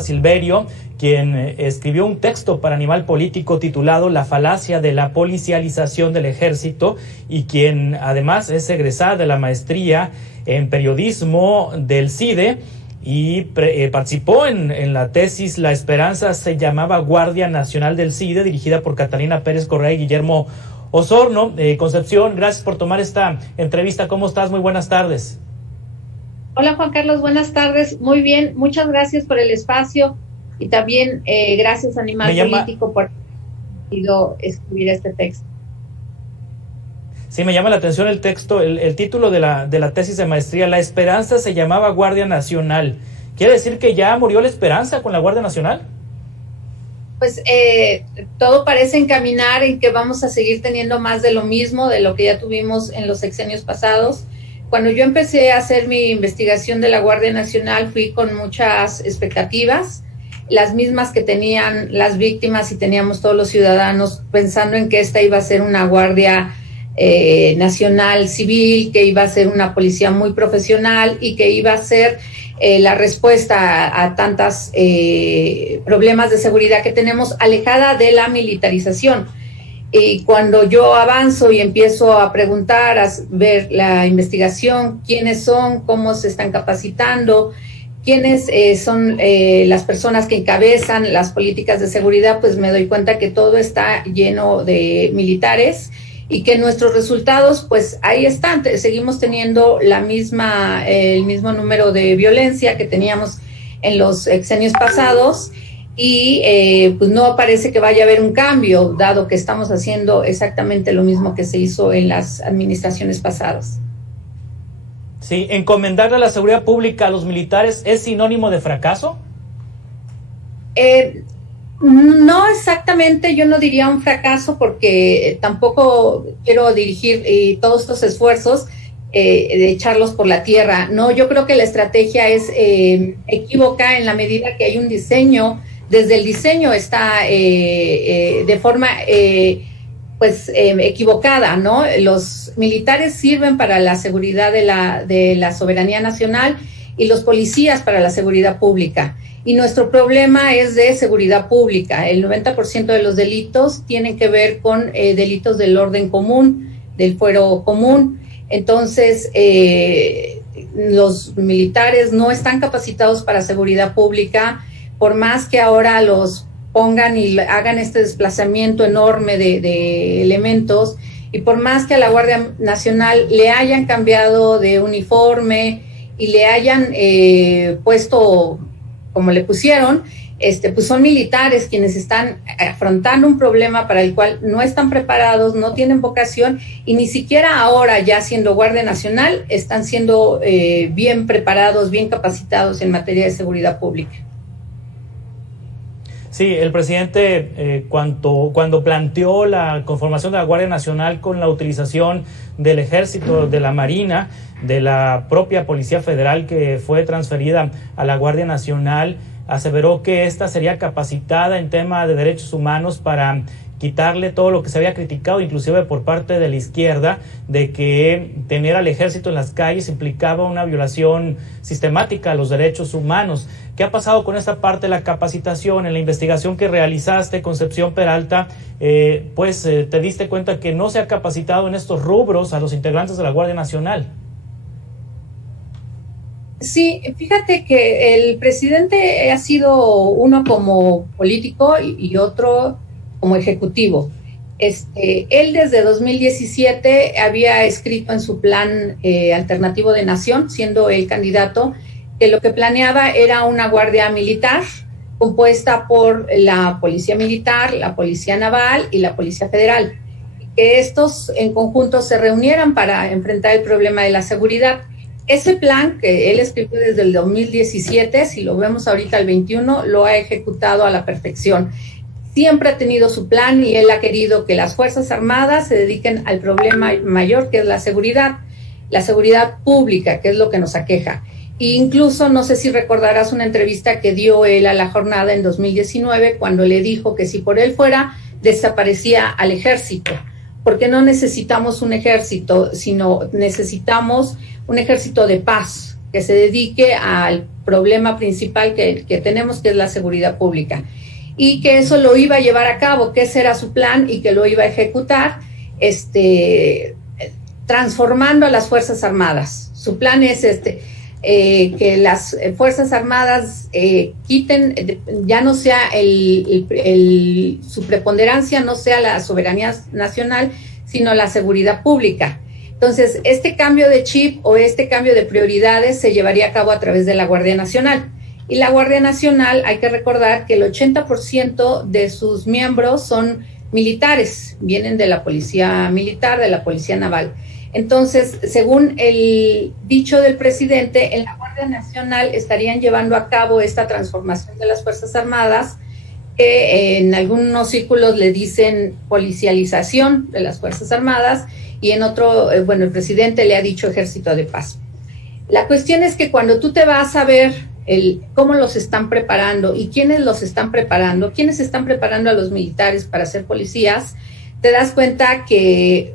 Silverio, quien escribió un texto para Animal Político titulado La falacia de la policialización del ejército, y quien además es egresada de la maestría en periodismo del CIDE y participó en la tesis La Esperanza se llamaba Guardia Nacional del CIDE, dirigida por Catalina Pérez Correa y Guillermo Osorno. Concepción, gracias por tomar esta entrevista. ¿Cómo estás? Muy buenas tardes. Hola Juan Carlos, buenas tardes. Muy bien, muchas gracias por el espacio y también gracias a Animal Político por escribir este texto. Sí, me llama la atención el texto, el título de la tesis de maestría. La Esperanza se llamaba Guardia Nacional. ¿Quiere decir que ya murió la esperanza con la Guardia Nacional? Pues todo parece encaminar en que vamos a seguir teniendo más de lo mismo, de lo que ya tuvimos en los sexenios pasados. Cuando yo empecé a hacer mi investigación de la Guardia Nacional, fui con muchas expectativas, las mismas que tenían las víctimas y teníamos todos los ciudadanos, pensando en que esta iba a ser una Guardia Nacional civil, que iba a ser una policía muy profesional y que iba a ser la respuesta a tantos problemas de seguridad que tenemos, alejada de la militarización. Y cuando yo avanzo y empiezo a preguntar, a ver la investigación, quiénes son, cómo se están capacitando, quiénes son las personas que encabezan las políticas de seguridad, pues me doy cuenta que todo está lleno de militares y que nuestros resultados, pues ahí están. Seguimos teniendo el mismo número de violencia que teníamos en los sexenios pasados. Y pues no parece que vaya a haber un cambio, dado que estamos haciendo exactamente lo mismo que se hizo en las administraciones pasadas. Sí, ¿encomendarle a la seguridad pública a los militares es sinónimo de fracaso? No exactamente, yo no diría un fracaso, porque tampoco quiero dirigir todos estos esfuerzos de echarlos por la tierra. No, yo creo que la estrategia es equívoca en la medida que hay un diseño. Desde el diseño está de forma equivocada, ¿no? Los militares sirven para la seguridad de la soberanía nacional y los policías para la seguridad pública. Y nuestro problema es de seguridad pública. El 90% de los delitos tienen que ver con delitos del orden común, del fuero común. Entonces, los militares no están capacitados para seguridad pública, por más que ahora los pongan y hagan este desplazamiento enorme de elementos, y por más que a la Guardia Nacional le hayan cambiado de uniforme y le hayan puesto como le pusieron, pues son militares quienes están afrontando un problema para el cual no están preparados, no tienen vocación, y ni siquiera ahora, ya siendo Guardia Nacional, están siendo bien preparados, bien capacitados en materia de seguridad pública. Sí, el presidente cuando planteó la conformación de la Guardia Nacional con la utilización del Ejército, de la Marina, de la propia Policía Federal que fue transferida a la Guardia Nacional, aseveró que esta sería capacitada en tema de derechos humanos para quitarle todo lo que se había criticado, inclusive por parte de la izquierda, de que tener al ejército en las calles implicaba una violación sistemática a los derechos humanos. ¿Qué ha pasado con esta parte de la capacitación? En la investigación que realizaste, Concepción Peralta, te diste cuenta que no se ha capacitado en estos rubros a los integrantes de la Guardia Nacional. Sí, fíjate que el presidente ha sido uno como político y otro como ejecutivo. Él desde 2017 había escrito en su plan alternativo de nación, siendo el candidato, que lo que planeaba era una guardia militar compuesta por la Policía Militar, la Policía Naval y la Policía Federal, que estos en conjunto se reunieran para enfrentar el problema de la seguridad. Ese plan que él escribió desde el 2017, si lo vemos ahorita el 21, lo ha ejecutado a la perfección. Siempre ha tenido su plan y él ha querido que las Fuerzas Armadas se dediquen al problema mayor, que es la seguridad pública, que es lo que nos aqueja. E incluso, no sé si recordarás una entrevista que dio él a La Jornada en 2019, cuando le dijo que si por él fuera, desaparecía al ejército, porque no necesitamos un ejército, sino necesitamos un ejército de paz, que se dedique al problema principal que tenemos, que es la seguridad pública. Y que eso lo iba a llevar a cabo, que ese era su plan y que lo iba a ejecutar, transformando a las Fuerzas Armadas. Su plan es que las Fuerzas Armadas quiten, ya no sea su preponderancia, no sea la soberanía nacional, sino la seguridad pública. Entonces, este cambio de chip o este cambio de prioridades se llevaría a cabo a través de la Guardia Nacional. Y la Guardia Nacional, hay que recordar que el 80% de sus miembros son militares, vienen de la Policía Militar, de la Policía Naval. Entonces, según el dicho del presidente, en la Guardia Nacional estarían llevando a cabo esta transformación de las Fuerzas Armadas, que en algunos círculos le dicen policialización de las Fuerzas Armadas, y en otro, el presidente le ha dicho Ejército de Paz. La cuestión es que cuando tú te vas a ver cómo los están preparando y quiénes los están preparando, quiénes están preparando a los militares para ser policías, te das cuenta que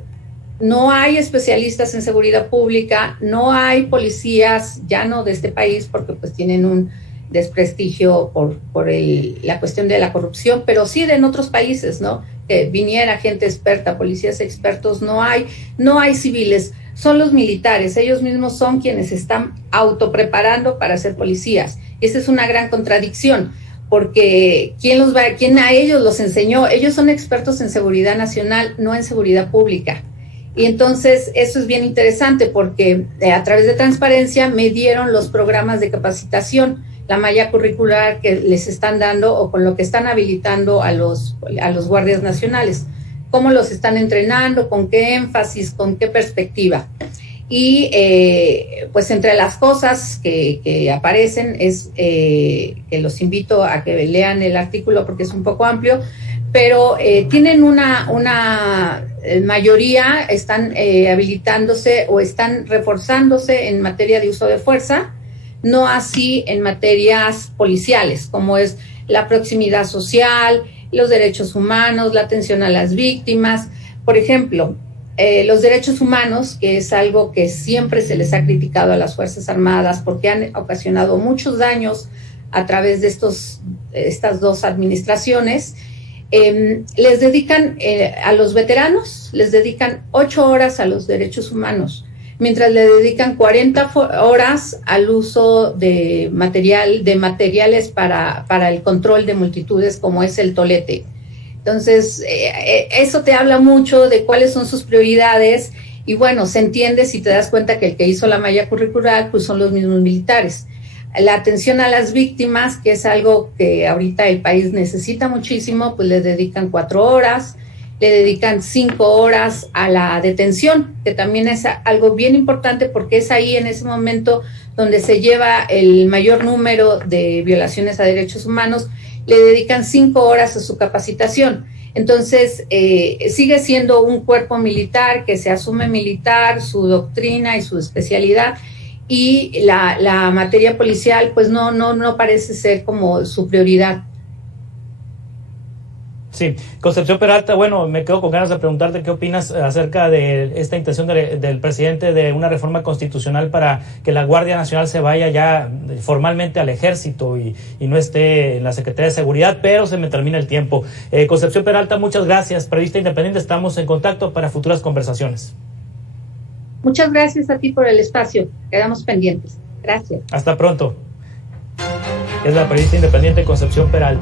no hay especialistas en seguridad pública, no hay policías, ya no de este país, porque pues tienen un desprestigio por la cuestión de la corrupción, pero sí en otros países, ¿no? Que viniera gente experta, policías expertos, no hay civiles, son los militares, ellos mismos son quienes están autopreparando para ser policías. Esa es una gran contradicción, porque ¿quién a ellos los enseñó? Ellos son expertos en seguridad nacional, no en seguridad pública. Y entonces eso es bien interesante porque a través de transparencia me dieron los programas de capacitación, la malla curricular que les están dando o con lo que están habilitando a los guardias nacionales, cómo los están entrenando, con qué énfasis, con qué perspectiva. Y pues entre las cosas que aparecen es que los invito a que lean el artículo porque es un poco amplio, pero tienen una mayoría, están habilitándose o están reforzándose en materia de uso de fuerza, no así en materias policiales, como es la proximidad social, los derechos humanos, la atención a las víctimas. Por ejemplo, los derechos humanos, que es algo que siempre se les ha criticado a las Fuerzas Armadas porque han ocasionado muchos daños a través de estas dos administracionores, les dedican a los veteranos, les dedican 8 horas a los derechos humanos, mientras le dedican 40 horas al uso de materiales para el control de multitudes, como es el tolete. Entonces, eso te habla mucho de cuáles son sus prioridades, y bueno, se entiende si te das cuenta que el que hizo la malla curricular pues son los mismos militares. La atención a las víctimas, que es algo que ahorita el país necesita muchísimo, pues le dedican 4 horas, le dedican 5 horas a la detención, que también es algo bien importante porque es ahí en ese momento donde se lleva el mayor número de violaciones a derechos humanos. Le dedican 5 horas a su capacitación. Entonces, sigue siendo un cuerpo militar que se asume militar, su doctrina y su especialidad, y la materia policial pues no parece ser como su prioridad. Sí, Concepción Peralta, bueno, me quedo con ganas de preguntarte qué opinas acerca de esta intención del presidente de una reforma constitucional para que la Guardia Nacional se vaya ya formalmente al Ejército y no esté en la Secretaría de Seguridad, pero se me termina el tiempo. Concepción Peralta, muchas gracias, periodista independiente, estamos en contacto para futuras conversaciones. Muchas gracias a ti por el espacio, quedamos pendientes. Gracias. Hasta pronto. Es la periodista independiente Concepción Peralta.